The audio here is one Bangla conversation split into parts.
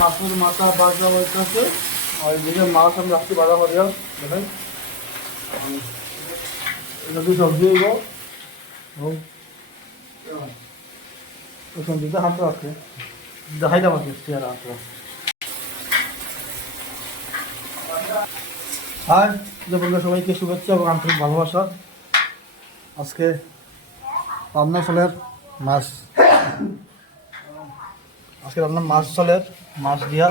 মাছের মাথা বাজা হইতেছে আর এদিকে মাছ আমি রাখছি বাজা করিয়া দেখেন এটা দিয়ে সবজি হইব সবজিতে হাত রাখছে দেখাই দাম আছে চেয়ার হাত আর যে বলবে সবাইকে শুভেচ্ছা এবং আন্তরিক ভালোবাসা। আজকে পাবনা চলের মাছ আজকে রান্না মাছ চলের মাছ দিয়া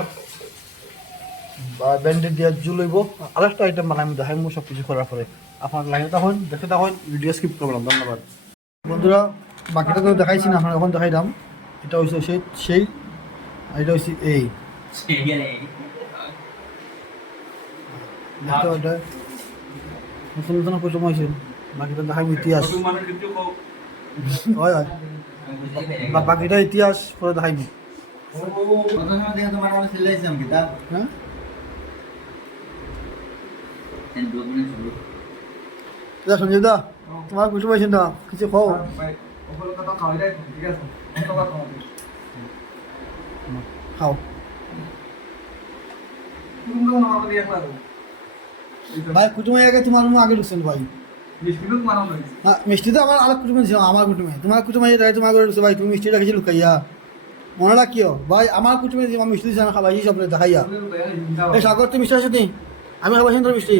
বা ভেন্ডি দিয়া জুল হইব আরেকটা আইটেম বানাই আমি দেখাই সব কিছু করার পরে আপনার লাইনে তখন দেখে তখন ভিডিও স্কিপ করলাম। ধন্যবাদ বন্ধুরা। বাকিটা তো দেখাইছি না আপনার এখন দেখাই দাম। এটা হচ্ছে সেই আর এটা হচ্ছে এই দেখতে ওটা নতুন নতুন প্রথম হয়েছে বাকিটা দেখাই ইতিহাস হয় হয় বাকিটা ইতিহাস পরে দেখাইনি। হ্যাঁ সঞ্জীব দা তোমার কুটুম আছেন না কিছু খাও খাও ভাই কুটুমে আগে তোমার আগে ঢুকছেন ভাই হ্যাঁ মিষ্টি তো আমার আরেক কুটুমে ছিল আমার কুটুমে তোমার কুটুমে তোমার ঘরে ঢুকছে ভাই তুমি মিষ্টিটা খেয়েছি লুকাইয়া মনে রাখিও ভাই আমার কুটুমে আমার মিষ্টি দিচ্ছে না খাবাই সব দেখাইয়া এই সাগর তুই মিষ্টি আছে নি আমি খাবাইছি তোর মিষ্টি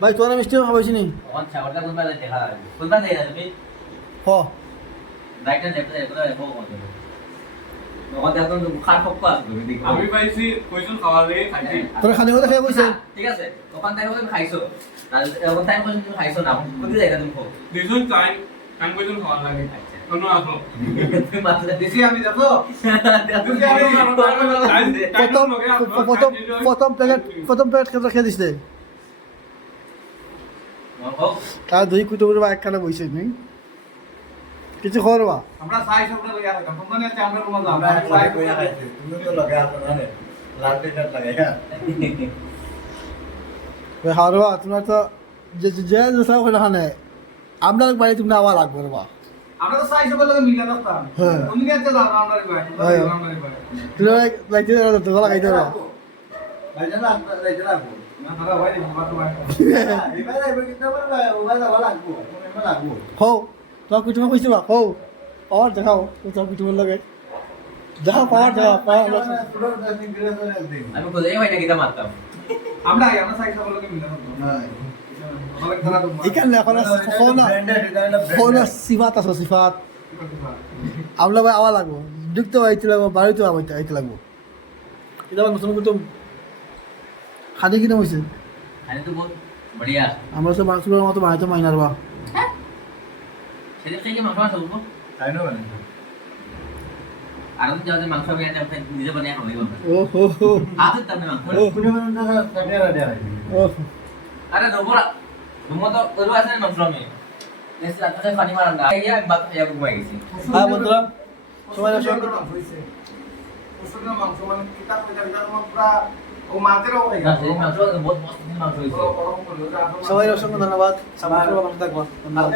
ভাই তোরা মিষ্টি খাবাইছি নি হ তোরা খালি হতে খেয়ে বসে ঠিক আছে তখন তাই বলে খাইছো এখন টাইম পর্যন্ত তুমি খাইছো না কোথায় জায়গা তুমি খাও দিছুন টাইম পর্যন্ত খাওয়া লাগে কোনো আসো তুমি মাছটা দিছি আমি দেখো প্রথম প্লেট খেয়ে দিছে তার দুই কুটুমের বা একখানে বসে নেই কিছু করবা আমরা সাই সব লাগা রাখতাম তোমরা নিয়ে আমরা কোন আমরা সাই কইয়া খাইছে তুমি তো লাগা আপনারা লাল টিশার্ট লাগাইয়া ওই হারবা তোমরা তো যে যে সব ওখানে আমরা বাড়ি তুমি আবার লাগবে বা আমরা তো সাই সব লাগা মিলা রাখতাম তুমি কে চলা আমরা রে ভাই আমরা রে ভাই তুমি লাইতে তো লাগাইতে বা লাইতে না লাইতে না না দাদা ভাই বাত ভাই এবারে এবারে কিটা বলবা ওবা যাওয়া লাগবো এমন লাগবো হো তো কুটুমে কইছি বা হো পাওয়ার দেখাও তো কুটুমের লাগে দেখাও পাওয়ার দেখাও পাওয়ার আমি কোথায় ভাইটা কিটা মারতাম আমরা সাই সব লাগা মিলা রাখতাম হ্যাঁ এখানে এখন ফোন সিফাত আছে সিফাত আমরা ভাই আওয়া লাগবো ঢুকতে আইতে লাগবো বাড়িতে আইতে লাগবো এটা নতুন কুটুম খাদি কিনা হয়েছে খালি তো বহুত বড়িয়া আমরা তো মাংসগুলোর মতো বানাইতে মাইনার বা সেদিন থেকে মাংস আছে বলবো তাই না মানে আর আমি যাও যে মাংস আমি আনি আপনি নিজে বানিয়ে খাওয়াই বলবো ও হো হো আজ তামনে মাংস কুড়ি মিনিট কাটিয়ে রাডিয়া ও আরে নবরা তুমি তো ওর আছে না মাংস আমি এসে আপনাকে পানি মারান না ইয়া বাত ইয়া ঘুমাই গেছি হ্যাঁ বন্ধুরা সবাই হইছে ওষুধ মাংস মানে কিতাব কিতাব পুরা ও মাতেরও হয়ে না গেছে সেই মাংস বহুত মস্ত মাংস হইছে সবাই অসংখ্য ধন্যবাদ সাবস্ক্রাইব করতে থাকবা ধন্যবাদ।